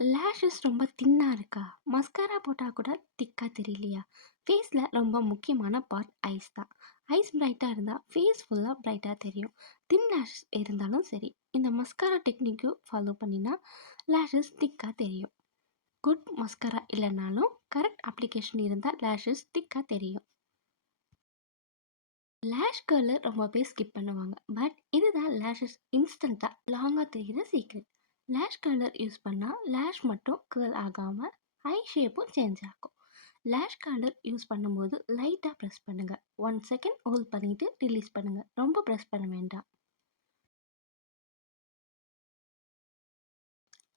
Lashes ரொம்ப தின்னா இருக்கா? மஸ்காரா போட்டா கூட திக்கா தெரியலையா? ஃபேஸ்ல ரொம்ப முக்கியமான பார்ட் ஐஸ் தான். ஐஸ் பிரைட்டா இருந்தா ஃபேஸ் ஃபுல்லா பிரைட்டா தெரியும். தின் லேஷஸ் இருந்தாலும் சரி, இந்த மஸ்காரா டெக்னிக்கும் ஃபாலோ பண்ணினா லேஷஸ் திக்கா தெரியும். குட் மஸ்காரா இல்லைனாலும் கரெக்ட் அப்ளிகேஷன் இருந்தால் லேஷஸ் திக்கா தெரியும். லேஷ் கர்லர் ரொம்ப பேர் ஸ்கிப் பண்ணுவாங்க. பட் இதுதான் லேஷஸ் இன்ஸ்டண்ட்டாக லாங்காக தெரிகிற சீக்ரெட். லேஷ் கர்லர் யூஸ் பண்ணால் லேஷ் மட்டும் கேர்ள் ஆகாமல் ஐ ஷேப்பும் சேஞ்ச் ஆகும். லேஷ் கர்லர் யூஸ் பண்ணும்போது லைட்டாக ப்ரெஸ் பண்ணுங்கள். 1 செகண்ட் ஹோல்ட் பண்ணிவிட்டு ரிலீஸ் பண்ணுங்கள். ரொம்ப ப்ரெஸ் பண்ண வேண்டாம்.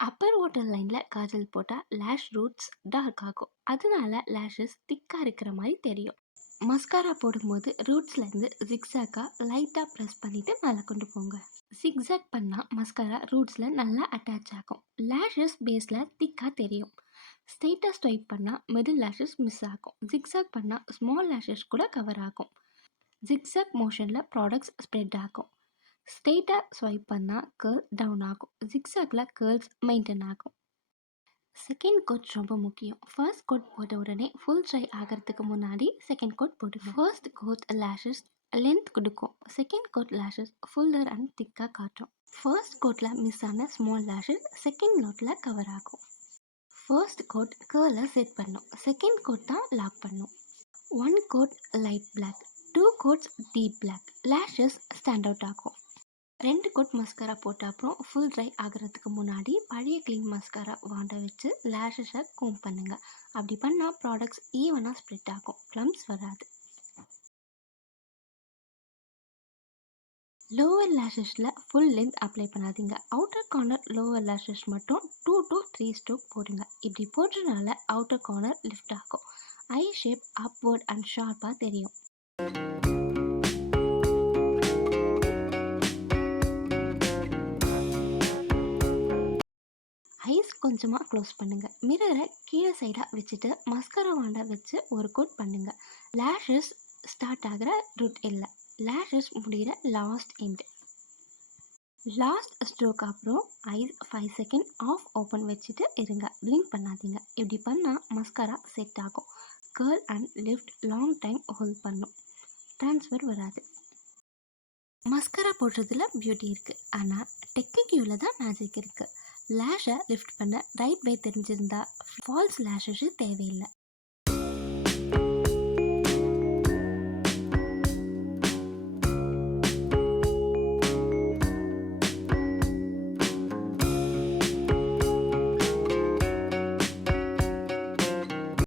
அப்பர் வாட்டர் லைனில் காஜல் போட்டால் லேஷ் ரூட்ஸ் டார்க் ஆகும். அதனால லேஷஸ் திக்காக இருக்கிற மாதிரி தெரியும். மஸ்காரா போடும்போது ரூட்ஸ்லேருந்து ஜிக்ஸாக்காக லைட்டாக ப்ரெஸ் பண்ணிவிட்டு மேலே கொண்டு போங்க. ஜிக்ஸாக் பண்ணால் மஸ்காரா ரூட்ஸில் நல்லா அட்டாச் ஆகும். லேஷஸ் பேஸில் திக்காக தெரியும். ஸ்ட்ரெயிட்டாக ஸ்வைப் பண்ணால் மிடில் லேஷஸ் மிஸ் ஆகும். ஜிக்ஸாக் பண்ணால் ஸ்மால் லேஷஸ் கூட கவர் ஆகும். ஜிக்ஸாக் மோஷனில் ப்ராடக்ட்ஸ் ஸ்ப்ரெட் ஆகும். ஸ்ட்ரெயிட்டாக ஸ்வைப் பண்ணால் கேர்ள் டவுன் ஆகும். ஜிக்ஸாக்ல கேர்ள்ஸ் மெயின்டைன் ஆகும். செகண்ட் கோட் ரொம்ப முக்கியம். ஃபர்ஸ்ட் கோட் போட்ட உடனே ஃபுல் ட்ரை ஆகிறதுக்கு முன்னாடி செகண்ட் கோட் போடுங்க. ஃபர்ஸ்ட் கோட் லேஷஸ் லென்த் கொடுக்கும். Second coat lashes fuller and திக்காக காட்டும். ஃபர்ஸ்ட் கோட்டில் மிஸ் ஆன ஸ்மால் லேஷஸ் செகண்ட் நோட்டில் கவர் ஆகும். ஃபர்ஸ்ட் கோட் கேர்லை செட் பண்ணும். செகண்ட் கோட் தான் லாக் பண்ணும். 1 coat light black, 2 coats deep black. Lashes stand out ஆகும். 2 கோட் மஸ்காரா போட்ட அப்புறம் ஃபுல் ட்ரை ஆகிறதுக்கு முன்னாடி பழைய க்ளீன் மஸ்காரா வாண்ட வச்சு லேஷஸை கோம் பண்ணுங்கள். அப்படி பண்ணால் ப்ராடக்ட்ஸ் ஈவனாக ஸ்ப்ரெட் ஆகும். க்ளம்ஸ் வராது. லோவர் லேஷஸில் ஃபுல் லென்த் அப்ளை பண்ணாதீங்க. அவுட்டர் கார்னர் லோவர் லேஷஸ் மட்டும் 2 to 3 ஸ்ட்ரோக் போடுங்க. இப்படி போடுறதுனால அவுட்டர் கார்னர் லிஃப்ட் ஆகும். ஐ ஷேப் அப்வர்ட் அண்ட் ஷார்ப்பாக தெரியும். ஐஸ் கொஞ்சமாக க்ளோஸ் பண்ணுங்கள். மிரரை கீழே சைடாக வச்சுட்டு மஸ்காரா வாண்டா வச்சு ஒரு கோட் பண்ணுங்கள். லேஷஸ் ஸ்டார்ட் ஆகிற ரூட் இல்லை, லேஷஸ் முடிகிற லாஸ்ட் எண்ட். லாஸ்ட் ஸ்ட்ரோக் அப்புறம் ஐஸ் 5 செகண்ட் ஆஃப் ஓப்பன் வச்சுட்டு இருங்க. பிளிங்க் பண்ணாதீங்க. இப்படி பண்ணால் மஸ்காரா செட் ஆகும். Girl and lift long time hold பண்ணும். ட்ரான்ஸ்ஃபர் வராது. மஸ்காரா போடுறதுல பியூட்டி இருக்குது, ஆனால் டெக்னிக்கில் தான் மேஜிக் இருக்குது. லேஷை லிஃப்ட் பண்ண ரைட் வே தெரிஞ்சிருந்தா ஃபால்ஸ் லேஷஸு தேவையில்லை.